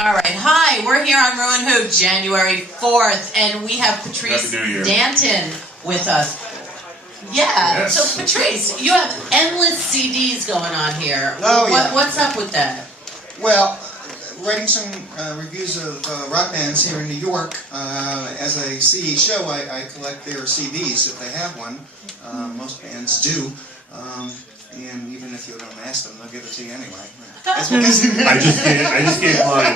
All right, hi, we're here on ReW WhO, January 4th, and we have PaTriCe DaNToN with us. Yeah, yes. So PaTriCe, you have endless CDs going on here. Oh, yeah. What's up with that? Well, writing some reviews of rock bands here in New York. As I see each show, I collect their CDs if they have one. Most bands do. And even if you don't ask them, they'll give it to you anyway. I just gave mine.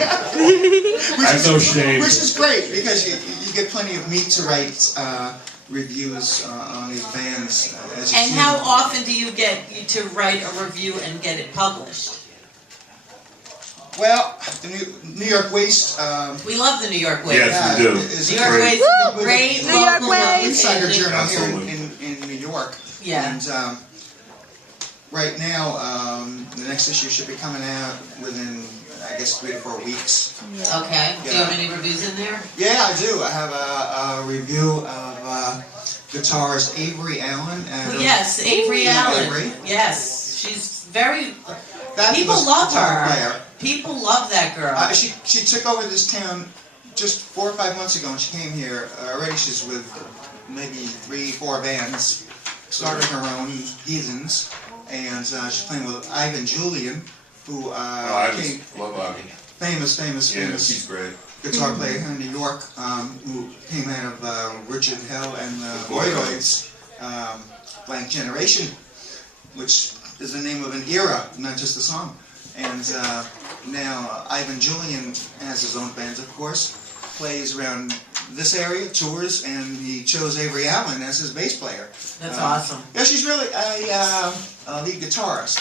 I'm so ashamed. Which is great because you get plenty of meat to write reviews on these bands. As you and see. How often do you get to write a review and get it published? Well, the New York Waste. We love the New York Waste. Yes, we do. New York Waste is a great New York local Waste. Insider journal Absolutely. here in New York. Yeah. And right now, the next issue should be coming out within, I guess, 3 to 4 weeks. Okay. Do you have any reviews in there? Yeah, I do. I have a review of guitarist Avery Allen. Yes, Avery Allen. Avery. Yes, she's very. Fabulous People love guitar her. player. People love that girl. She took over this town just 4 or 5 months ago, and she came here. Already she's with maybe 3 or 4 bands. Started her own Heathens, and she's playing with Ivan Julian, who came, love Ivy. famous She's great. guitar player here in New York, who came out of Richard Hell and the Voidoids, Blank Generation, which is the name of an era, not just a song. And now Ivan Julian has his own bands, of course, plays around this area, tours, and he chose Avery Allen as his bass player. That's awesome. Yeah, she's really a lead guitarist.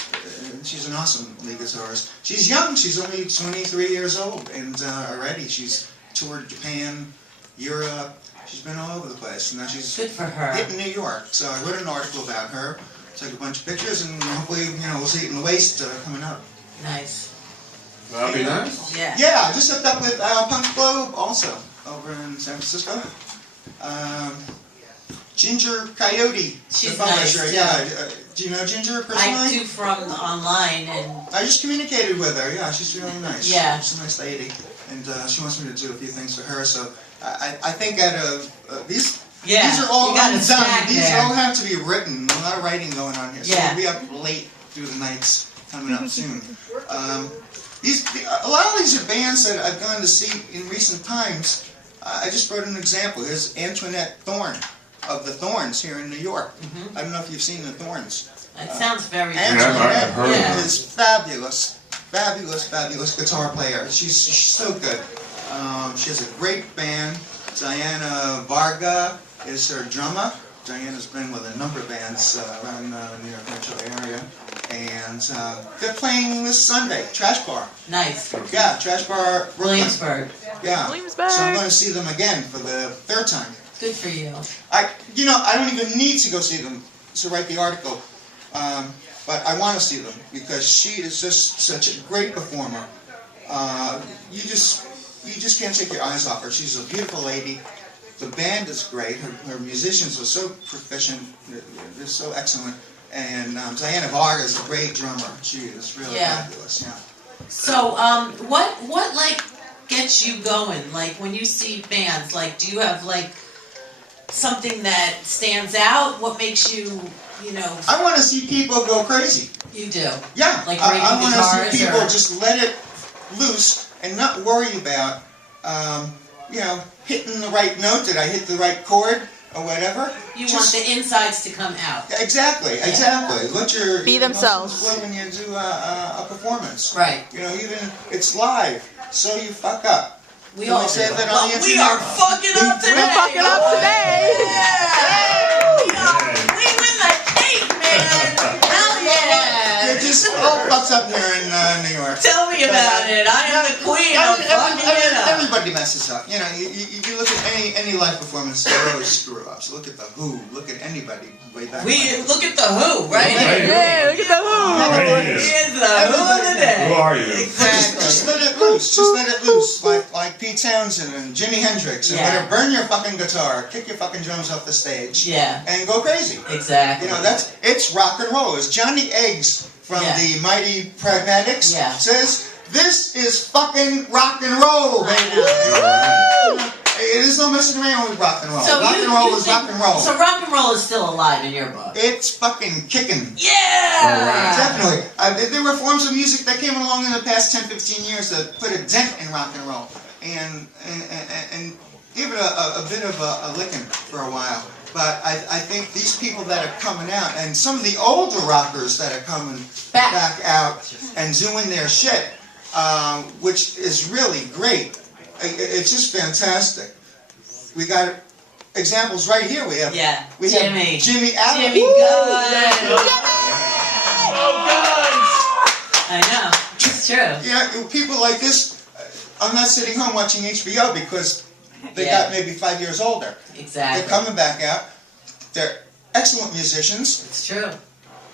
She's an awesome lead guitarist. She's young. She's only 23 years old, and already she's toured Japan, Europe. She's been all over the place. And now she's good for her. Hitting New York. So I wrote an article about her, took a bunch of pictures, and hopefully, we'll see it in the Waste coming up. Nice. That'll be nice. Yeah. Yeah, I just hooked up with Punk Globe also over in San Francisco. Ginger Coyote. She's the publisher. nice, Yeah. Do you know Ginger personally? I do from online, and I just communicated with her. Yeah, she's really nice. Yeah. She's a nice lady, and she wants me to do a few things for her. So I think out of these. yeah, these are all you got a undone. stack These there. all have to be written. A lot of writing going on here. So Yeah. we'll be up late through the nights coming up soon. A lot of these are bands that I've gone to see in recent times. I just brought an example. Here's Antoinette Thorne of the Thorns here in New York. I don't know if you've seen the Thorns. It sounds very. Antoinette I've heard of is fabulous, fabulous guitar player. She's so good. She has a great band. Diana Varga is her drummer. Diana's been with a number of bands around the New York metro area. And they're playing this Sunday, Trash Bar. Nice. Yeah, Trash Bar, Brooklyn. Williamsburg. Yeah. Williamsburg. So I'm going to see them again for the 3rd time. Good for you. I don't even need to go see them to write the article, but I want to see them because she is just such a great performer. You just can't take your eyes off her. She's a beautiful lady. The band is great. Her musicians are so proficient. They're so excellent. And Diana Varga is a great drummer. She is really fabulous. Yeah. So, what like gets you going? Like when you see bands, like do you have like something that stands out? What makes you, I want to see people go crazy. You do. Yeah. Like I want to see people or... just let it loose and not worry about, hitting the right note. Did I hit the right chord or whatever? You want the insides to come out. Exactly. Let your Be themselves. emotions flow when you do a performance. Right. Even it's live, so you fuck up. We Can all we say do. that on Well, the we internet? are fucking up today. We're fucking up today. Yeah. We win the cake, man. Hell yeah. It just all fucks up here in New York. Tell me about it. I am the queen of fucking it up. Everybody messes up. You look at any live performance, they always screw ups. Look at the Who. Look at anybody way back. Look at the Who, right? Yeah, look at the Who. He is the Who of the day. Who are you? Exactly. Just let it loose. Just let it loose. Like Pete Townsend and Jimi Hendrix and whatever. Burn your fucking guitar. Kick your fucking drums off the stage. Yeah. And go crazy. Exactly. It's rock and roll. It's Johnny Eggs from the Mighty Pragmatics says, this is fucking rock and roll. messing around with rock and roll. So rock and roll is rock and roll. So rock and roll is still alive in your book. It's fucking kicking. Yeah! Definitely. There were forms of music that came along in the past 10, 15 years that put a dent in rock and roll and give it a bit of a licking for a while. But I think these people that are coming out, and some of the older rockers that are coming back out and doing their shit, which is really great. It's just fantastic. We got examples right here. We have Jimmy Allen. Jimmy Guns. I know. It's true. Yeah, people like this. I'm not sitting home watching HBO because they got maybe 5 years older. Exactly. They're coming back out. They're excellent musicians. It's true.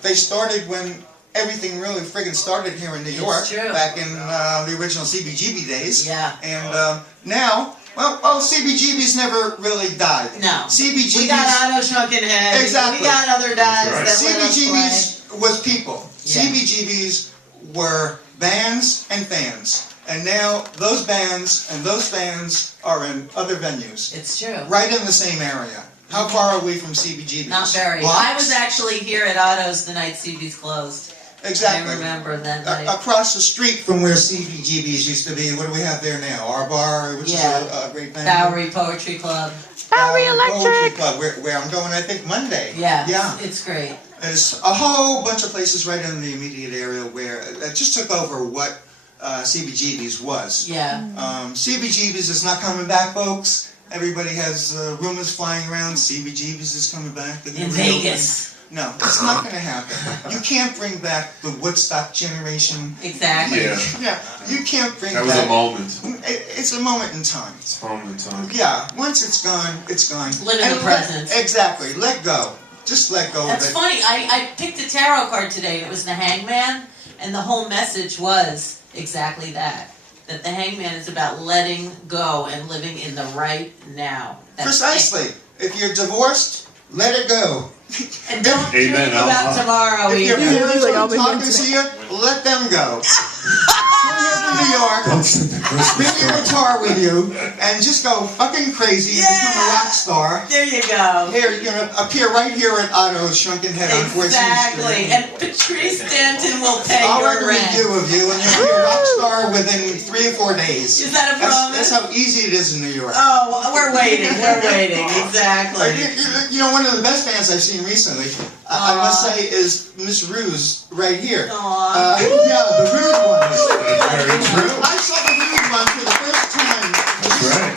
They started when everything really friggin' started here in New York. It's true. Back in the original CBGB days. Yeah. And now, well, CBGB's never really died. No. CBGB's... We got Otto Shrunken Head. Exactly. We got other guys Right. that let us CBGB's was people. Yeah. CBGB's were bands and fans. And now those bands and those fans are in other venues. It's true. Right in the same area. How far are we from CBGB's? Not very. Blocks? I was actually here at Otto's the night CB's closed. Exactly. I remember that night. Across the street from where CBGB's used to be, what do we have there now? Our Bar, which is a great venue. Bowery Poetry Club. Bowery Poetry Electric. Club, where I'm going, I think, Monday. Yeah. Yeah. It's great. There's a whole bunch of places right in the immediate area where it just took over what CBGB's was. Yeah. CBGB's is not coming back, folks. Everybody has rumors flying around. CBGB's is coming back. In Vegas. No, it's not going to happen. You can't bring back the Woodstock generation. Exactly. Yeah, you can't bring That back... was a moment. It's a moment in time. It's a moment in time. Yeah, once it's gone, it's gone. Live in the present. Exactly, let go. Just let go of it. That's funny. I picked a tarot card today. It was the Hangman, and the whole message was exactly that. That the Hangman is about letting go and living in the right now. That's Precisely. If you're divorced, let it go. And don't dream about tomorrow If your either. parents Like, are I'll be talking good to you, let them go. Come here to New York, bring your guitar with you, and just go fucking crazy and become a rock star. There you go. Here, you're going to appear right here at Otto's Shrunken Head on 14th Exactly. Street. And PaTriCe DaNToN will pay I'll write your a rent. review of you, and you'll be a rock star within 3 or 4 days. Is that a promise? That's how easy it is in New York. Oh, we're waiting. We're waiting. Exactly. You know, one of the best bands I've seen recently, I must say, is Miss Rue's right here. Aww. Yeah, the Rude ones. That's very true. I saw the Rude ones for the first time. That's right.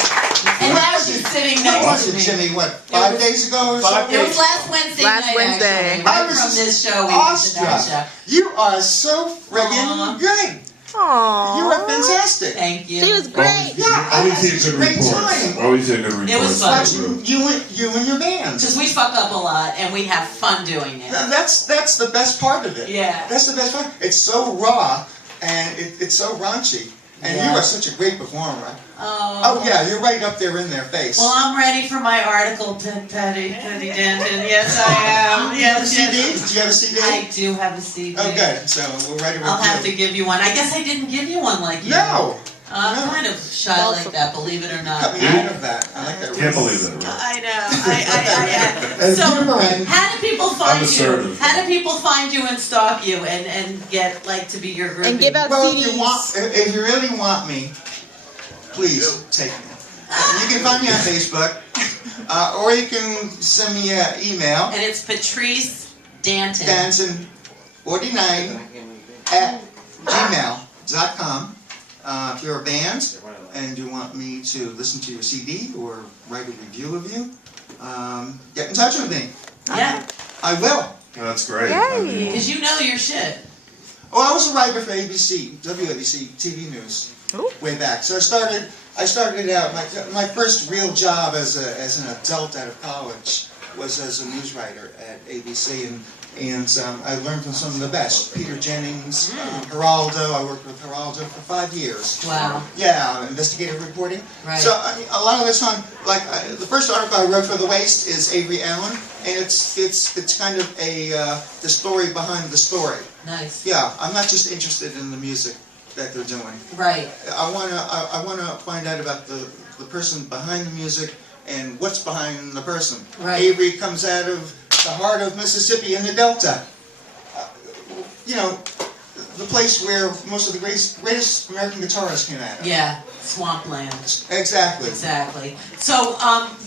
And now she's sitting What next was to it, me. Jimmy? What, 5 days ago or something? It was last Wednesday Last night, Wednesday. actually. I Right was from just this show, we went to that awestruck. show. You are so friggin' good. Aww. You are fantastic. Thank you. She was great. Yeah, I Always had hear such a good great reports. time. Always hear good reports. It was fun. Watching you and your band. Because we fuck up a lot and we have fun doing it. That's the best part of it. Yeah. That's the best part. It's so raw and it's so raunchy. And you Yeah. are such a great performer. Oh. Oh yeah, you're right up there in their face. Well, I'm ready for my article, Patty DaNToN. Yes, I am. Do you have a Yes, CD? yes. Do you have a CD? I do have a CD. Oh good. So we'll write a review. I'll have to give you one. I guess I didn't give you one like you. No. I'm No. kind of shy like that, believe it or not. Cut me out of that. I like that. Can't believe that. Right? I know. As So, Boomerang. how do people find I'm you? assertive. How do people find you and stalk you and get like to be your groupie? And give out Well, CDs. if you really want me, please take me. You can find me on Facebook, or you can send me an email. And it's PaTriCe DaNToN. Dancing49 at gmail.com. If you're a band and you want me to listen to your CD or write a review of you, get in touch with me. Yeah, I will. That's great. Yay. because you know your shit. Oh, I was a writer for ABC, WABC TV News, Ooh. way back. So I started out, my first real job as an adult out of college was as a news writer at ABC, and I learned from some of the best. Peter Jennings, Geraldo. I worked with Geraldo for 5 years. Wow. Yeah, investigative reporting. Right. So a lot of the time, like the first article I wrote for The Waste is Avery Allen, and it's kind of the story behind the story. Nice. Yeah, I'm not just interested in the music that they're doing. Right. I wanna find out about the person behind the music and what's behind the person. Right. Avery comes out of the heart of Mississippi in the Delta. You know, the place where most of the greatest American guitarists came out of. Yeah, swampland. Exactly. Exactly. So,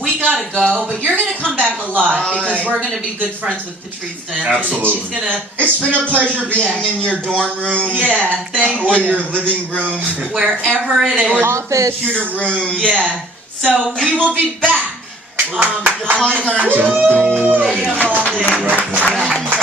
we gotta go, but you're gonna come back a lot because Aye. we're gonna be good friends with PaTriCe DaNToN. Absolutely. And she's gonna. It's been a pleasure being in your dorm room. Yeah, thank or you. your living room. Wherever it Or is. your Office. computer room. Yeah. So we will be back. Your On fine this Don't go away. day of all days. Right there. Yeah.